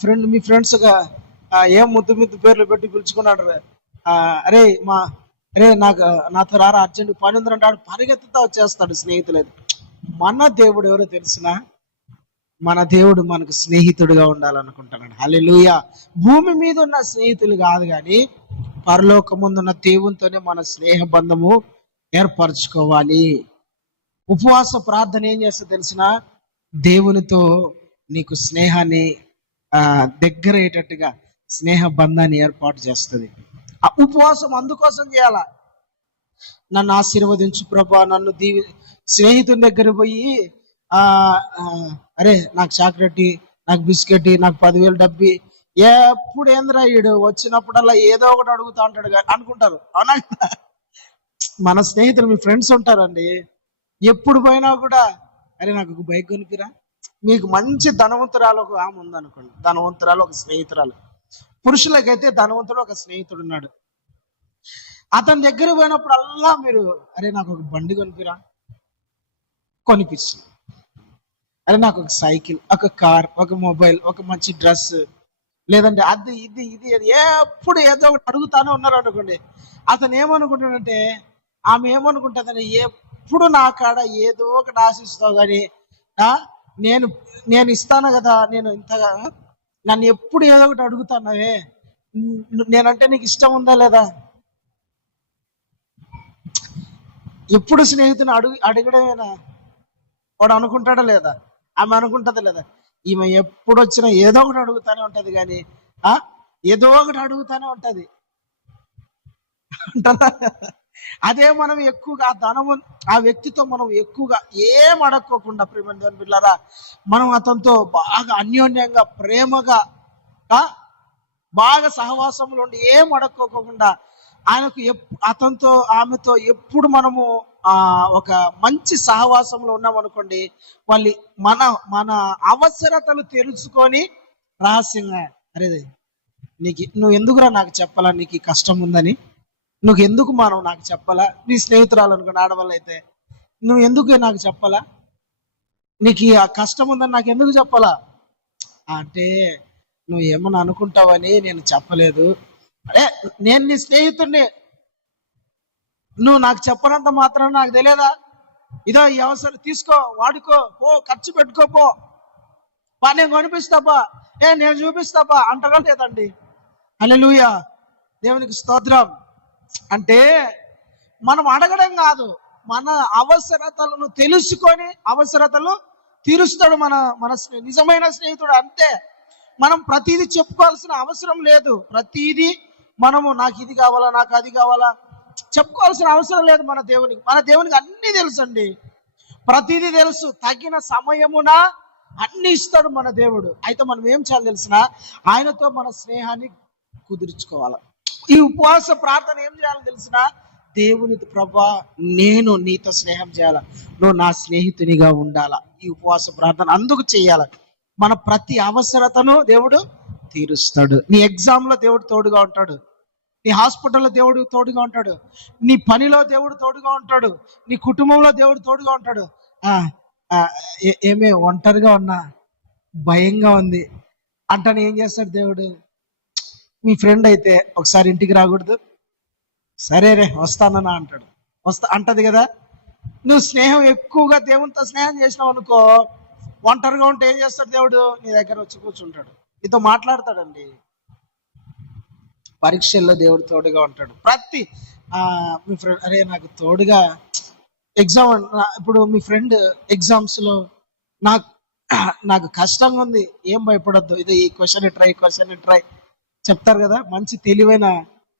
ఫ్రెండ్, మీ ఫ్రెండ్స్గా ఏం ముద్దు ముద్దు పేర్లు పెట్టి పిలుచుకున్నాడు. అరే నాకు నాతో రారా, అర్జెంట్ పని ఉందంటాడు, పరిగెత్తుతా వచ్చేస్తాడు స్నేహితులు. మన దేవుడు ఎవరో తెలిసిన, మన దేవుడు మనకు స్నేహితుడిగా ఉండాలనుకుంటున్నాడు. హల్లెలూయా. భూమి మీద ఉన్న స్నేహితులు కాదు, కానీ పరలోకముందున్న దేవునితోనే మన స్నేహ బంధము ఏర్పరచుకోవాలి. ఉపవాస ప్రార్థన ఏం చేస్తా తెలిసిన, దేవునితో నీకు స్నేహాన్ని దగ్గరయ్యేటట్టుగా స్నేహ బంధాన్ని ఏర్పాటు చేస్తుంది. ఆ ఉపవాసం అందుకోసం చేయాల. నన్ను ఆశీర్వదించు ప్రభా, నన్ను స్నేహితుని దగ్గర పోయి అరే నాకు చాక్లెట్, నాకు బిస్కెట్, నాకు 10,000 డబ్బి, ఎప్పుడు ఏంద్రా ఈడు వచ్చినప్పుడల్లా ఏదో ఒకటి అడుగుతా ఉంటాడు అనుకుంటారు. అవునా? మన స్నేహితులు, మీ ఫ్రెండ్స్ ఉంటారండి, ఎప్పుడు పోయినా కూడా అరే నాకు ఒక బైక్ కొనిపిరా. మీకు మంచి ధనవంతురాలు ఒక ఆమె ఉందనుకోండి, ధనవంతురాలు ఒక స్నేహితురాలు. పురుషులకైతే ధనవంతుడు ఒక స్నేహితుడు ఉన్నాడు. అతని దగ్గర పోయినప్పుడల్లా మీరు అరే నాకు ఒక బండి కొనిపిరా, కొనిపిస్తుంది. అరే నాకు ఒక సైకిల్, ఒక కార్, ఒక మొబైల్, ఒక మంచి డ్రెస్, లేదంటే అది ఇది ఇది అది ఎప్పుడు ఏదో ఒకటి అడుగుతానే ఉన్నారు అనుకోండి. అతను ఏమనుకుంటాడంటే, ఆమె ఏమనుకుంటుందని, ఎప్పుడు నా కాడ ఏదో ఒకటి ఆశిస్తావు కానీ నేను ఇస్తాను కదా, నేను ఇంతగా నన్ను ఎప్పుడు ఏదో ఒకటి అడుగుతానవే, నేనంటే నీకు ఇష్టం ఉందా లేదా? ఎప్పుడు స్నేహితుని అడగడమేనా? వాడు అనుకుంటాడా లేదా? ఆమె అనుకుంటుందా లేదా? ఈమె ఎప్పుడు వచ్చినా ఏదో ఒకటి అడుగుతానే ఉంటది, కానీ ఏదో ఒకటి అడుగుతానే ఉంటది అంటారా? అదే మనం ఎక్కువగా ఆ వ్యక్తితో మనం ఎక్కువగా ఏం అడక్కోకుండా, ప్రేమ దేవుని బిడ్డలారా, మనం అతనితో బాగా అన్యోన్యంగా ప్రేమగా బాగా సహవాసంలో ఉండి ఏం అడక్కోకుండా ఆయనకు అతనితో ఆమెతో ఎప్పుడు మనము ఒక మంచి సహవాసంలో ఉన్నాం అనుకోండి, వాళ్ళు మన అవసరతలు తెలుసుకొని రహస్యంగా అరే నువ్వు ఎందుకురా నాకు చెప్పాలా, నీకు కష్టం ఉందని నువ్వు ఎందుకు నాకు చెప్పాలా? నీ స్నేహితురాలు అనుకోండి, ఆడవాళ్ళు అయితే, నువ్వు ఎందుకు నాకు చెప్పాలా, నీకు ఆ కష్టం ఉందని నాకు ఎందుకు చెప్పాలా అంటే, నువ్వు ఏమన్నా అనుకుంటావని నేను చెప్పలేదు. అరే నేను నీ స్నేహితుడిని, నువ్వు నాకు చెప్పనంత మాత్రం నాకు తెలియదా? ఇదో ఈ అవసరం తీసుకో, వాడుకో, పో, ఖర్చు పెట్టుకోపో, నేను కొనిపిస్తాపా, నేను చూపిస్తాపా అంటారా లేదండి? హల్లెలూయా, దేవునికి స్తోత్రం. అంటే మనం అడగడం కాదు, మన అవసరతలను తెలుసుకొని అవసరతలు తీరుస్తాడు మన నిజమైన స్నేహితుడు. అంతే. మనం ప్రతిదీ చెప్పుకోవాల్సిన అవసరం లేదు. ప్రతిదీ మనము నాకు ఇది కావాలా, నాకు అది కావాలా చెప్పుకోవాల్సిన అవసరం లేదు. మన దేవునికి అన్ని తెలుసు అండి, ప్రతిదీ తెలుసు. తగిన సమయమున అన్ని ఇస్తాడు మన దేవుడు. అయితే మనం ఏం చేయాలి తెలిసిన, ఆయనతో మన స్నేహాన్ని కుదుర్చుకోవాలి. ఈ ఉపవాస ప్రార్థన ఏం చేయాలో తెలిసిన, దేవుని ప్రభా నేను నీతో స్నేహం చేయాల, నువ్వు నా స్నేహితునిగా ఉండాలా. ఈ ఉపవాస ప్రార్థన అందుకు చేయాలి. మన ప్రతి అవసరతను దేవుడు తీరుస్తాడు. నీ ఎగ్జామ్ లో దేవుడు తోడుగా ఉంటాడు, నీ హాస్పిటల్లో దేవుడు తోడుగా ఉంటాడు, నీ పనిలో దేవుడు తోడుగా ఉంటాడు, నీ కుటుంబంలో దేవుడు తోడుగా ఉంటాడు. ఏమే ఒంటరిగా ఉన్నా, భయంగా ఉంది అంటాను, ఏం చేస్తాడు దేవుడు? మీ ఫ్రెండ్ అయితే ఒకసారి ఇంటికి రాకూడదు, సరే రే వస్తానన్నా అంటాడు, అంటది కదా. నువ్వు స్నేహం ఎక్కువగా దేవునితో స్నేహం చేసినావు అనుకో, ఒంటరిగా ఉంటే ఏం చేస్తాడు దేవుడు? నీ దగ్గర వచ్చి కూర్చుంటాడు, నీతో మాట్లాడతాడండి. పరీక్షల్లో దేవుడు తోడుగా ఉంటాడు. ప్రతి మీ ఫ్రెండ్ అరే నాకు తోడుగా ఎగ్జామ్, ఇప్పుడు మీ ఫ్రెండ్ ఎగ్జామ్స్ లో నాకు కష్టంగా ఉంది, ఏం భయపడద్దు, ఇది ఈ క్వశ్చన్ ట్రై చెప్తారు కదా. మంచి తెలివైన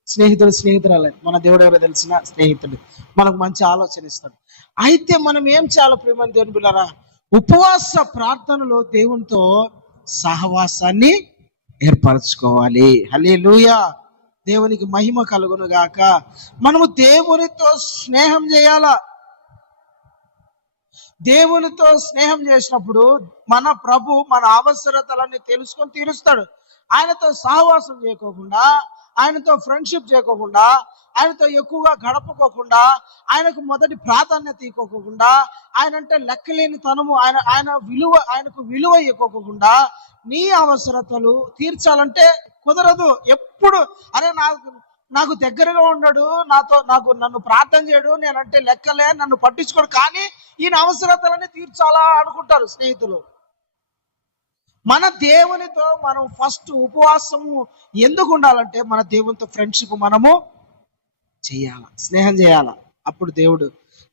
స్నేహితురాలే మన దేవుడు. ఎవరో తెలిసిన స్నేహితుడు మనకు మంచి ఆలోచన ఇస్తాడు. అయితే మనం ఏం చేయాలో ప్రేమ దేవుని బిడ్డలారా? ఉపవాస ప్రార్థనలో దేవునితో సహవాసాన్ని ఏర్పరచుకోవాలి. హల్లెలూయా, దేవునికి మహిమ కలుగును గాక. మనము దేవునితో స్నేహం చేయాలా. దేవునితో స్నేహం చేసినప్పుడు మన ప్రభు మన అవసరతలన్నీ తెలుసుకొని తీరుస్తాడు. ఆయనతో సహవాసం చేయకోకుండా, ఆయనతో ఫ్రెండ్షిప్ చేయకోకుండా, ఆయనతో ఎక్కువగా గడపకోకుండా, ఆయనకు మొదటి ప్రాధాన్యత ఇవ్వకోకుండా, ఆయన అంటే లెక్కలేని తనము, ఆయనకు విలువ ఇవ్వకోకుండా నీ అవసరతలు తీర్చాలంటే కుదరదు. ఎప్పుడు అరే నాకు దగ్గరగా ఉన్నాడు, నన్ను ప్రార్థన చేయడు, నేనంటే లెక్కలే, నన్ను పట్టించుకోడు, కానీ ఈయన అవసరతలన్నీ తీర్చాలా అనుకుంటారు స్నేహితులు. మన దేవునితో మనం ఫస్ట్ ఉపవాసము ఎందుకు ఉండాలంటే మన దేవునితో ఫ్రెండ్షిప్ మనము చేయాల, స్నేహం చేయాల. అప్పుడు దేవుడు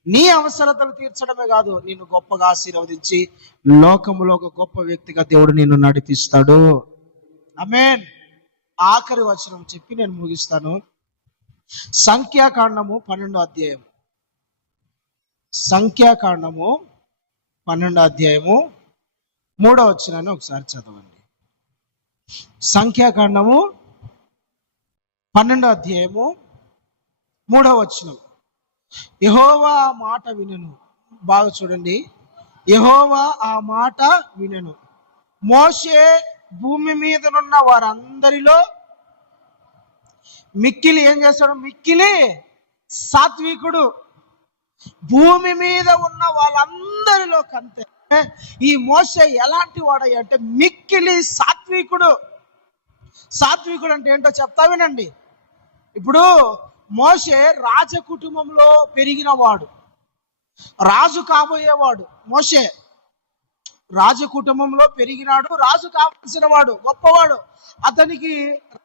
నీ అవసరతలు తీర్చడమే కాదు, నిన్ను గొప్పగా ఆశీర్వదించి లోకములో ఒక గొప్ప వ్యక్తిగా దేవుడు నిన్ను నడిపిస్తాడు. ఆమేన్. ఆఖరి వచనం చెప్పి నేను ముగిస్తాను. సంఖ్యాకాండము 12వ అధ్యాయం. సంఖ్యాకాండము 12వ అధ్యాయము 3వ వచనాన్ని ఒకసారి చదవండి. సంఖ్యాకాండము 12వ అధ్యాయము 3వ వచనం. యెహోవా ఆ మాట వినెను. బాగా చూడండి. యెహోవా ఆ మాట వినెను. మోషే భూమి మీదనున్న వారందరిలో మిక్కిలి ఏం చేస్తాడు? మిక్కిలి సాత్వికుడు. భూమి మీద ఉన్న వాళ్ళందరిలో కంటే ఈ మోషే ఎలాంటి వాడయ్య అంటే మిక్కిలి సాత్వికుడు. సాత్వికుడు అంటే ఏంటో చెప్తా వినండి. ఇప్పుడు మోషే రాజ కుటుంబంలో పెరిగిన వాడు, రాజు కాబోయేవాడు. మోషే రాజ కుటుంబంలో పెరిగినాడు, రాజు కావాల్సిన వాడు, గొప్పవాడు. అతనికి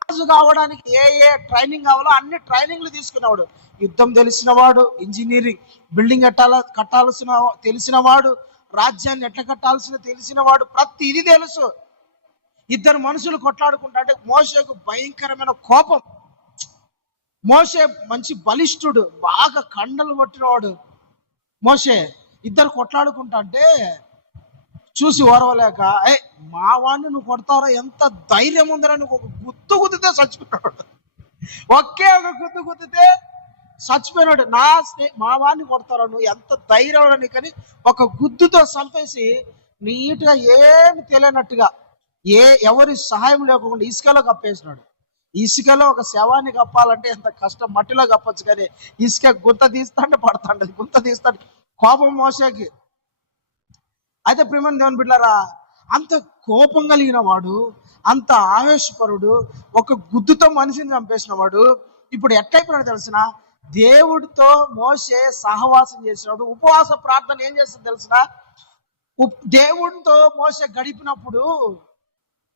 రాజు కావడానికి ఏ ట్రైనింగ్ కావాలో అన్ని ట్రైనింగ్లు తీసుకునేవాడు. యుద్ధం తెలిసిన వాడు, ఇంజనీరింగ్, బిల్డింగ్ కట్టాల్సిన తెలిసిన వాడు, రాజ్యాన్ని ఎట్లా కట్టాల్సిన తెలిసిన వాడు, ప్రతి ఇది తెలుసు. ఇద్దరు మనుషులు కొట్లాడుకుంటా అంటే మోషేకు భయంకరమైన కోపం. మోషే మంచి బలిష్ఠుడు, బాగా కండలు కొట్టినవాడు మోషే. ఇద్దరు కొట్లాడుకుంటా అంటే చూసి ఓరవలేక, మా వాడిని నువ్వు కొడతావురా, ఎంత ధైర్యం ఉందరా, నువ్వు ఒక గుద్దు గుద్దితే చచ్చిపోయినాడు. ఒకే ఒక గుద్దు గుద్దితే చచ్చిపోయినాడు. మా వాడిని కొడతారా, నువ్వు ఎంత ధైర్యం నీకని ఒక గుద్దుతో చంపేసి నీట్గా ఏమి తెలియనట్టుగా ఎవరి సహాయం లేకుండా ఇసుకలో కప్పేసినాడు. ఇసుకలో ఒక శవాన్ని కప్పాలంటే ఎంత కష్టం, మట్టిలో కప్పచ్చు, కానీ ఇసుక గుంత తీస్తాంటే పడతాండది, గుంత తీస్తాడు. కోపం మోషేకి. అయితే ప్రియమైన దేవుని బిడ్డలారా, అంత కోపం కలిగిన వాడు, అంత ఆవేశపరుడు, ఒక గుద్దుతో మనిషిని చంపేసిన వాడు ఇప్పుడు ఎట్టయిపోయినాడు తెలిసిన? దేవుడితో మోషే సహవాసం చేసినాడు. ఉపవాస ప్రార్థన ఏం చేస్తుంది తెలిసిన? దేవుడితో మోషే గడిపినప్పుడు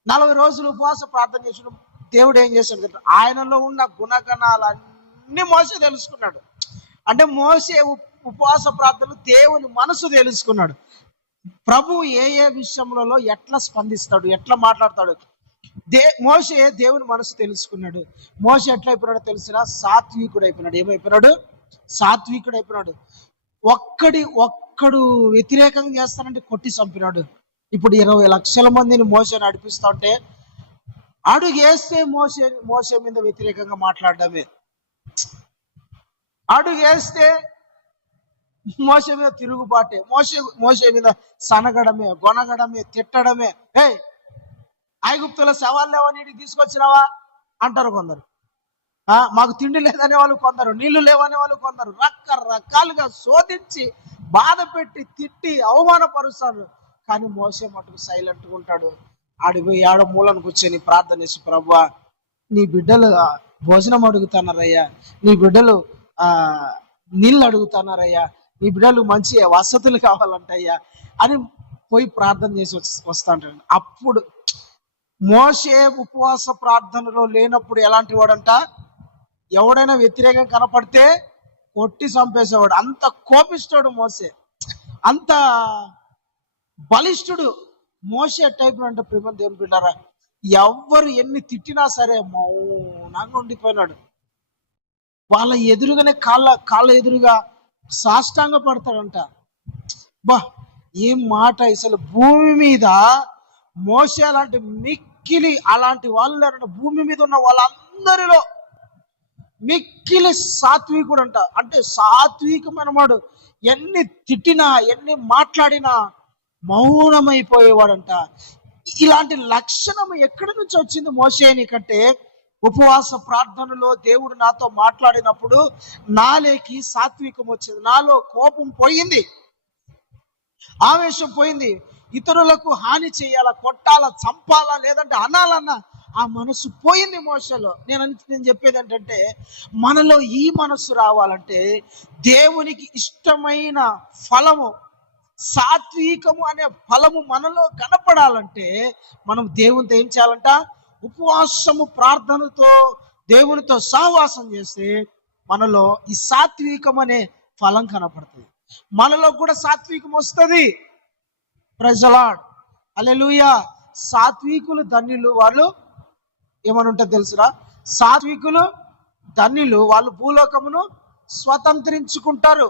40 రోజులు ఉపవాస ప్రార్థన చేసినప్పుడు దేవుడు ఏం చేశాడు? ఆయనలో ఉన్న గుణగణాలన్నీ మోషే తెలుసుకున్నాడు. అంటే మోషే ఉపవాస ప్రార్థనలు దేవుని మనసు తెలుసుకున్నాడు. ప్రభు ఏ విషయంలో ఎట్లా స్పందిస్తాడు, ఎట్లా మాట్లాడతాడు. మోషే దేవుని మనసు తెలుసుకున్నాడు. మోషే ఎట్లా అయిపోయినాడో తెలిసిన? సాత్వికుడు అయిపోయినాడు. ఏమైపోయినాడు? సాత్వికుడు అయిపోయినాడు. ఒక్కడు వ్యతిరేకంగా చేస్తానంటే కొట్టి చంపినాడు. ఇప్పుడు 20 లక్షల మందిని మోషే నడిపిస్తా ఉంటే అడుగేస్తే మోషే మీద వ్యతిరేకంగా మాట్లాడడమే, అడుగేస్తే మోషే మీద తిరుగుబాటే, మోషే మీద సనగడమే, గొనగడమే, తిట్టడమే. ఐగుప్తుల శవాలు లేవా నీటికి తీసుకొచ్చినావా అంటారు కొందరు. మాకు తిండి లేదనే వాళ్ళు కొందరు, నీళ్లు లేవనే వాళ్ళు కొందరు. రకరకాలుగా శోధించి బాధ పెట్టి తిట్టి అవమానపరుస్తారు. కానీ మోషే మటుకు సైలెంట్గా ఉంటాడు. ఆడిపోయి ఆడ మూలను కూర్చొని ప్రార్థన చేసి, ప్రభువా నీ బిడ్డలు భోజనం అడుగుతున్నారయ్యా, నీ బిడ్డలు నీళ్ళు అడుగుతున్నారయ్యా, నీ బిడ్డలు మంచి వసతులు కావాలంటయ్యా అని పోయి ప్రార్థన చేసి వస్తా ఉంటాడు. అప్పుడు మోషే ఉపవాస ప్రార్థనలో లేనప్పుడు ఎలాంటి వాడంట? ఎవడైనా వ్యతిరేకం కనపడితే కొట్టి చంపేసేవాడు. అంత కోపిస్తాడు మోషే, అంత బలిష్ఠుడు మోషే టైప్ అంటే. ప్రేమ దేవుని బిడ్డారా, ఎవ్వరు ఎన్ని తిట్టినా సరే మౌనంగా ఉండిపోయినాడు. వాళ్ళ ఎదురుగానే కాళ్ళ ఎదురుగా సాష్టాంగ పడతాడంట. బా ఏం మాట! అసలు భూమి మీద మోషే అలాంటి మిక్కిలి అలాంటి వాళ్ళు భూమి మీద ఉన్న వాళ్ళందరిలో మిక్కిలి సాత్వికుడు అంట. అంటే సాత్వికమైన వాడు ఎన్ని తిట్టినా ఎన్ని మాట్లాడినా మౌనమైపోయేవాడంట. ఇలాంటి లక్షణం ఎక్కడి నుంచి వచ్చింది మోషేనికంటే, ఉపవాస ప్రార్థనలో దేవుడు నాతో మాట్లాడినప్పుడు నాలోకి సాత్వికం వచ్చింది, నాలో కోపం పోయింది, ఆవేశం పోయింది. ఇతరులకు హాని చేయాలా, కొట్టాలా, చంపాలా, లేదంటే అనాలన్నా ఆ మనసు పోయింది మోషలో. నేను చెప్పేది ఏంటంటే, మనలో ఈ మనసు రావాలంటే, దేవునికి ఇష్టమైన ఫలము, సాత్వికము అనే ఫలము మనలో కనపడాలంటే, మనం దేవునితో ఏం చేయాలంట? ఉపవాసము ప్రార్థనతో దేవునితో సహవాసం చేస్తే మనలో ఈ సాత్వికం అనే ఫలం కనపడుతుంది. మనలో కూడా సాత్వికం వస్తుంది. ప్రైజ్ ది లార్డ్, హల్లెలూయా. సాత్వికులు ధన్యులు, వాళ్ళు ఏమని ఉంటుంది తెలుసురా? సాత్వికులు ధన్యులు, వాళ్ళు భూలోకమును స్వతంత్రించుకుంటారు.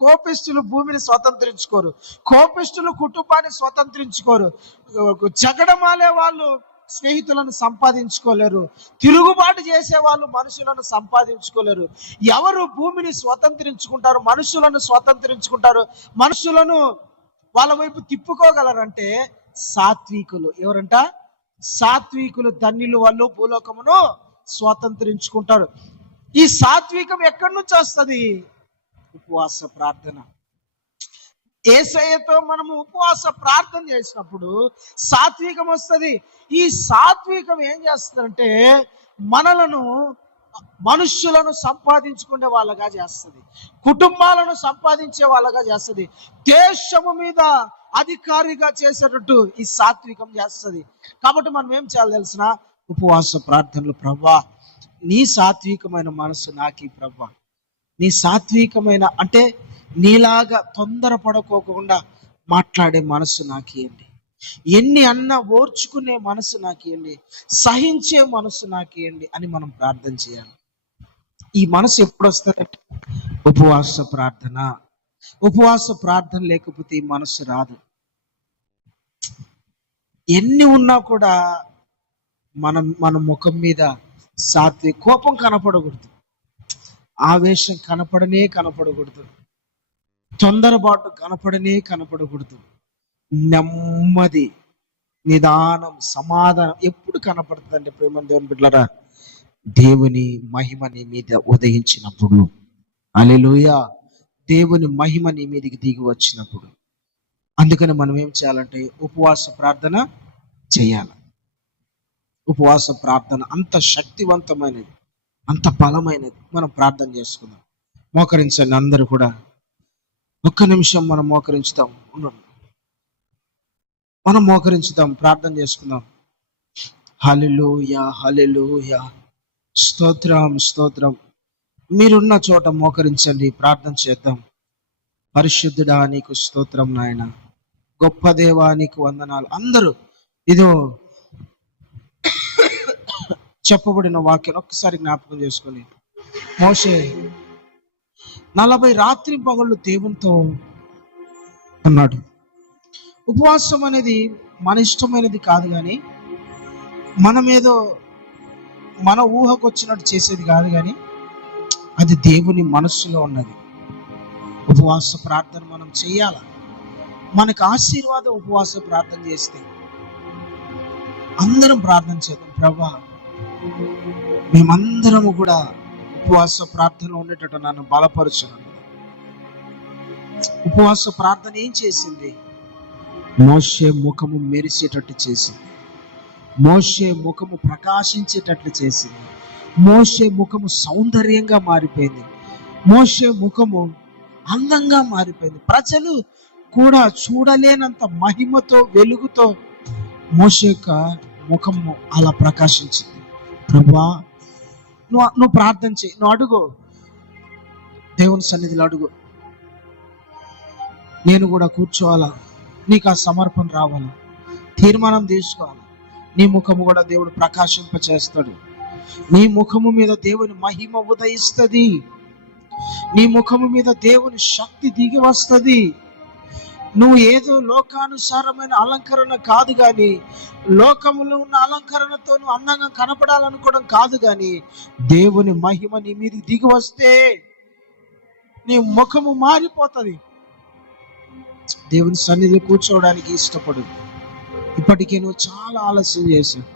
కోపిష్ఠులు భూమిని స్వతంత్రించుకోరు, కోపిష్ఠులు కుటుంబాన్ని స్వతంత్రించుకోరు, జగడమాలే వాళ్ళు స్నేహితులను సంపాదించుకోలేరు, తిరుగుబాటు చేసే వాళ్ళు మనుషులను సంపాదించుకోలేరు. ఎవరు భూమిని స్వతంత్రించుకుంటారు, మనుషులను స్వతంత్రించుకుంటారు, మనుషులను వాళ్ళ వైపు తిప్పుకోగలరంటే సాత్వికులు. ఎవరంట? సాత్వికులు ధన్యులు, వాళ్ళు భూలోకమును స్వతంత్రించుకుంటారు. ఈ సాత్వికం ఎక్కడి నుంచి వస్తుంది? ఉపవాస ప్రార్థన. యేసయ్యతో మనము ఉపవాస ప్రార్థన చేసినప్పుడు సాత్వికం వస్తుంది. ఈ సాత్వికం ఏం చేస్తుందంటే, మనుష్యులను సంపాదించుకునే వాళ్ళగా చేస్తుంది, కుటుంబాలను సంపాదించే వాళ్ళగా చేస్తుంది, దేశము మీద అధికారిగా చేసేటట్టు ఈ సాత్వికం చేస్తుంది. కాబట్టి మనం ఏం చేయాలి తెలిసిన? ఉపవాస ప్రార్థనలు, ప్రభువా నీ సాత్వికమైన మనసు నాకు ఈ ప్రభువా, నీ సాత్వికమైన అంటే నీలాగా తొందరపడకోకుండా మాట్లాడే మనసు నాకు ఇవ్వండి, ఎన్ని అన్నా ఓర్చుకునే మనసు నాకు ఇవ్వండి, సహించే మనసు నాకు ఇవ్వండి అని మనం ప్రార్థన చేయాలి. ఈ మనసు ఎప్పుడు వస్తుందంటే ఉపవాస ప్రార్థన. ఉపవాస ప్రార్థన లేకపోతే ఈ మనసు రాదు. ఎన్ని ఉన్నా కూడా మన ముఖం మీద కోపం కనపడకూడదు, ఆవేశం కనపడకూడదు, తొందరపాటు కనపడకూడదు. నెమ్మది, నిదానం, సమాధానం ఎప్పుడు కనపడుతుంది అంటే, ప్రేమ దేవుని బిడ్డలారా, దేవుని మహిమ నీ మీద ఉదయించినప్పుడు, హల్లెలూయా, దేవుని మహిమ నీ మీదకి దిగి వచ్చినప్పుడు. అందుకని మనం ఏం చేయాలంటే ఉపవాస ప్రార్థన చేయాలి. ఉపవాస ప్రార్థన అంత శక్తివంతమైనది, అంత బలమైనది. మనం ప్రార్థన చేసుకుందాం. మోకరించండి అందరూ కూడా. ఒక్క నిమిషం మనం మోకరించుతాం, మనం మోకరించుదాం, ప్రార్థన చేసుకుందాం. హల్లెలూయా, హల్లెలూయా, స్తోత్రం, స్తోత్రం. మీరున్న చోట మోకరించండి, ప్రార్థన చేద్దాం. పరిశుద్ధుడా నీకు స్తోత్రం నాయన, గొప్ప దేవా నీకు వందనాలు. అందరూ ఇదో చెప్పబడిన వాక్యం ఒక్కసారి జ్ఞాపకం చేసుకొని, మోషే 40 రాత్రి పగళ్ళు దేవునితో అన్నాడు. ఉపవాసం అనేది మన ఇష్టమైనది కాదు, కానీ మనమేదో మన ఊహకు వచ్చినట్టు చేసేది కాదు, కానీ అది దేవుని మనస్సులో ఉన్నది. ఉపవాస ప్రార్థన మనం చేయాలి. మనకు ఆశీర్వాదం ఉపవాస ప్రార్థన చేస్తే. అందరం ప్రార్థన చేద్దాం. ప్రభువా మేమందరము కూడా ఉపవాస ప్రార్థనలో ఉండేటట్టు నన్ను బలపరచును. ఉపవాస ప్రార్థన ఏం చేసింది? మోషే ముఖము మెరిసేటట్టు చేసింది, మోషే ముఖము ప్రకాశించేటట్లు చేసింది, మోషే ముఖము సౌందర్యంగా మారిపోయింది, మోషే ముఖము అందంగా మారిపోయింది. ప్రజలు కూడా చూడలేనంత మహిమతో, వెలుగుతో మోషే యొక్క ముఖము అలా ప్రకాశించింది. ప్రభువా నువ్వు ప్రార్థన చేయి, నువ్వు అడుగు, దేవుని సన్నిధిలో అడుగు. నేను కూడా కూర్చోవాలా, నీకు ఆ సమర్పణ రావాలా, తీర్మానం తీసుకోవాలి. నీ ముఖము కూడా దేవుడు ప్రకాశింప చేస్తాడు. నీ ముఖము మీద దేవుని మహిమ ఉదయిస్తుంది, నీ ముఖము మీద దేవుని శక్తి దిగి వస్తుంది. నువ్వు ఏదో లోకానుసారమైన అలంకరణ కాదు కానీ, లోకములో ఉన్న అలంకరణతో నువ్వు అందంగా కనపడాలనుకోవడం కాదు కానీ, దేవుని మహిమ నీ మీదకి దిగి వస్తే నీ ముఖము మారిపోతుంది. దేవుని సన్నిధిలో కూర్చోవడానికి ఇష్టపడు. ఇప్పటికే నువ్వు చాలా ఆలస్యం చేశావు.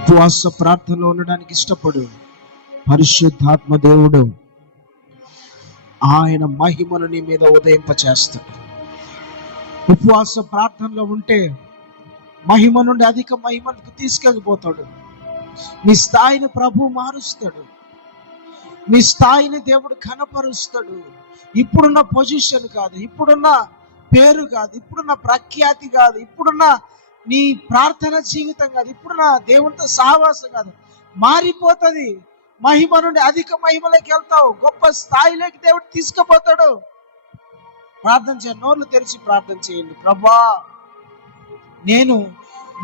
ఉపవాస ప్రార్థనలో ఉండడానికి ఇష్టపడు. పరిశుద్ధాత్మ దేవుడు ఆయన మహిమను నీ మీద ఉదయింపచేస్తాడు. ఉపవాస ప్రార్థనలో ఉంటే మహిమ నుండి అధిక మహిమకు తీసుకెళ్ళిపోతాడు. నీ స్థాయిని ప్రభు మారుస్తాడు. నీ స్థాయిని దేవుడు కనపరుస్తాడు. ఇప్పుడున్న పొజిషన్ కాదు, ఇప్పుడున్న పేరు కాదు, ఇప్పుడున్న ప్రఖ్యాతి కాదు, ఇప్పుడున్న నీ ప్రార్థన జీవితం కాదు, ఇప్పుడున్న దేవునితో సహవాసం కాదు, మారిపోతుంది. మహిమ నుండి అధిక మహిమలోకి వెళ్తావు. గొప్ప స్థాయిలోకి దేవుడు తీసుకుపోతాడు. ప్రార్థన చేయండి, నోర్లు తెరిచి ప్రార్థన చేయండి. ప్రభా, నేను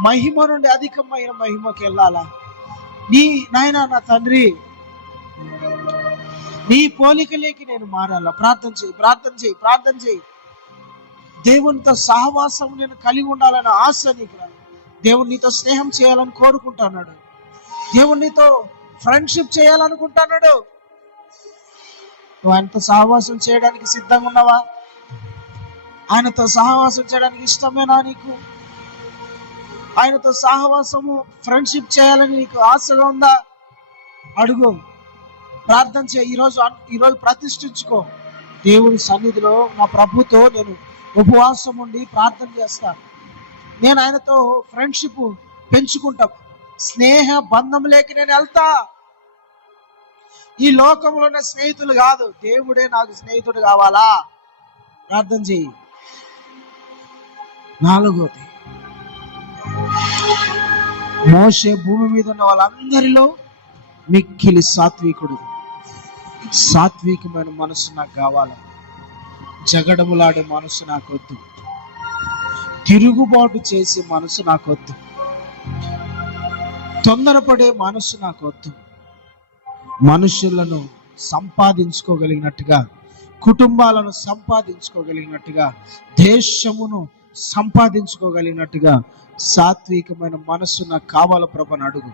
మహిమ నుండి అధికమైన మహిమకి వెళ్ళాలా? నాయనా నా తండ్రి, నీ పోలికలేకి నేను మారాలా? ప్రార్థన చేయి, ప్రార్థన చేయి, ప్రార్థన చేయి. దేవునితో సహవాసం నేను కలిగి ఉండాలన్న ఆశ నీకు. దేవుడు నీతో స్నేహం చేయాలని కోరుకుంటున్నాడు. దేవుడు నీతో ఫ్రెండ్షిప్ చేయాలనుకుంటున్నాడు. నువ్వు ఆయనతో సహవాసం చేయడానికి సిద్ధంగా ఉన్నావా? ఆయనతో సహవాసం చేయడానికి ఇష్టమేనా నీకు? ఆయనతో సహవాసము ఫ్రెండ్షిప్ చేయాలని నీకు ఆశగా ఉందా? అడుగు, ప్రార్థన చేయి. ఈరోజు ప్రతిష్ఠించుకో. దేవుని సన్నిధిలో నా ప్రభుతో నేను ఉపవాసం ఉండి ప్రార్థన చేస్తాను. నేను ఆయనతో ఫ్రెండ్షిప్ పెంచుకుంటా. స్నేహ బంధం లేక నేను వెళ్తా. ఈ లోకంలో ఉన్న స్నేహితులు కాదు, దేవుడే నాకు స్నేహితుడు కావాలా? ప్రార్థన చేయి. 4వది, మోషే భూమి మీద ఉన్న వాళ్ళందరిలో మిక్కిలి సాత్వికుడు. సాత్వికమైన మనసు నాకు కావాలి. జగడములాడే మనసు నాకొద్దు. తిరుగుబాటు చేసే మనసు నాకొద్దు. తొందరపడే మనసు నాకొద్దు. మనుషులను సంపాదించుకోగలిగినట్టుగా, కుటుంబాలను సంపాదించుకోగలిగినట్టుగా, దేశమును సంపాదించుకోగలిగినట్టుగా సాత్వికమైన మనస్సు నాకు కావాల ప్రభు అని అడుగు.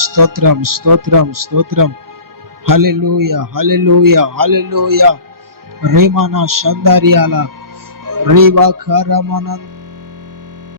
స్తోత్రం, స్తోత్రం, స్తోత్రం. హల్లెలూయా, హల్లెలూయా, హల్లెలూయా. రేమానా షందారియాల రేవా కరమనంద